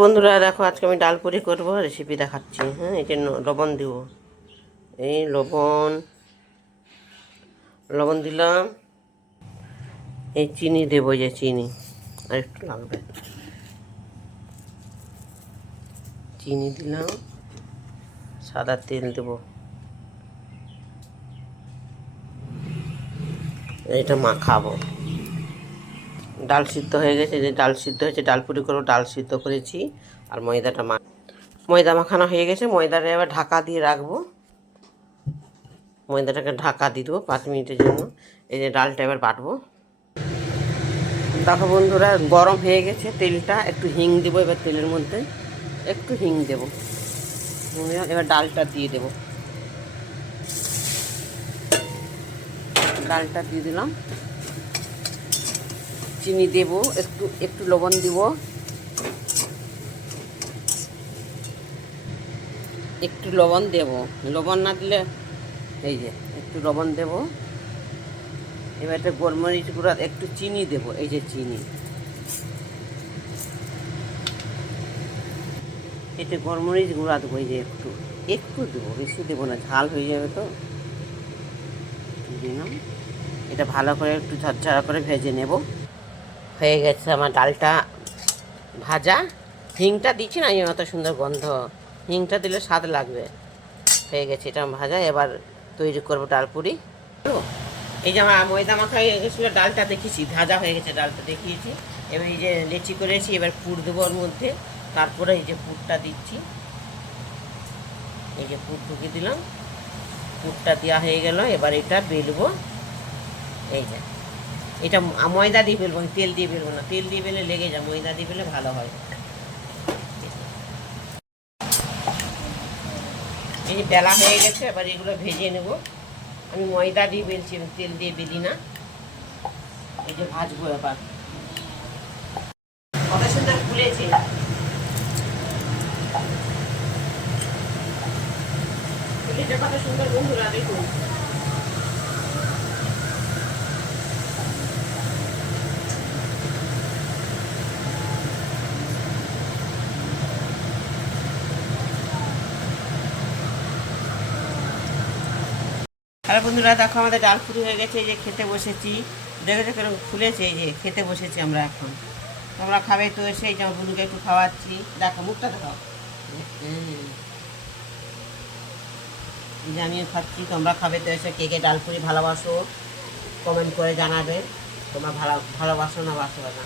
বন্ধুরা দেখো, আজকে আমি ডাল পুরি করবো, রেসিপি দেখাচ্ছি। হ্যাঁ, এই যে লবণ দিব, এই লবণ লবণ দিলাম, এই চিনি দেবো, যে চিনি আর একটু লাগবে, চিনি দিলাম, সাদা তেল দেবো, এটা মাখাবো। ডাল সিদ্ধ হয়ে গেছে, যে ডাল সিদ্ধ হয়েছে, ডাল পুরি করবো, ডাল সিদ্ধ করেছি। আর ময়দা মাখানো হয়ে গেছে। ময়দাটা এবার ঢাকা দিয়ে রাখবো, ময়দাটাকে ঢাকা দিয়ে দেবো 5 মিনিটের জন্য। এই যে ডালটা এবার বাটবো। দেখো বন্ধুরা, গরম হয়ে গেছে তেলটা, একটু হিং দেবো এবার তেলের মধ্যে, একটু হিং দেবো। এবার ডালটা দিয়ে দেবো, ডালটা দিয়ে দিলাম, চিনি দেবো, একটু একটু লবণ দিব, একটু লবণ দেবো, লবণ না দিলে এই যে একটু লবণ দেবো। এবার একটা গোলমরিচ গুঁড়া, একটু চিনি দেবো, এই যে চিনি, এতে গোলমরিচ গুঁড়া দেবো, এই যে একটু একটু দেবো, বেশি দেবো না, ঝাল হয়ে যাবে তো। দিলাম, এটা ভালো করে একটু ঝরঝরা করে ভেজে নেব। হয়ে গেছে আমার ডালটা ভাজা। হিংটা দিচ্ছি না, এই অত সুন্দর গন্ধ, হিংটা দিলে স্বাদ লাগবে। হয়ে গেছে এটা ভাজা, এবার তৈরি করবো ডাল পুরি। এই যে আমার ময়দা মাখা হয়ে গেছিলো, ডালটা দেখেছি ভাজা হয়ে গেছে, ডালটা দেখিয়েছি। এবার এই যে লেচি করেছি, এবার পুর দেবো ওর মধ্যে। তারপরে এই যে পুরটা দিচ্ছি, এই যে পুর ঢুকিয়ে দিলাম, পুরটা দেওয়া হয়ে গেল। এবার এটা বেলবো, এই যে এটা ময়দা দিয়ে ফেলবো, তেল দিয়ে ফেলবো না, তেল দিয়ে ফেলে লেগে যায়, ময়দা দিয়ে ফেলে ভালো হয়। এই যে বেলা হয়ে গেছে, এবার এগুলো ভেজে নেব। আমি ময়দা দিয়ে বেলছি, তেল দিয়ে বেলি না। এই যে ভাজবো এবার, কত সুন্দর ফুলেছে। ফুলেছে কত সুন্দর বন্ধুরা, দেখুন। হ্যালো বন্ধুরা, দেখো আমাদের ডাল পুরি হয়ে গেছে। এই যে খেতে বসেছি, দেখেছো কেরকম ফুলেছে। এই যে খেতে বসেছি আমরা এখন, তোমরা খাবে তো এসে। এই যে আমার বুনুকে একটু খাওয়াচ্ছি, দেখো মুখটা দেখাও। এই যে আমিও খাচ্ছি, তোমরা খাবে তো এসে। কে কে ডাল পুরি ভালোবাসো কমেন্ট করে জানাবে, তোমরা ভালোবাসো না বাসো না।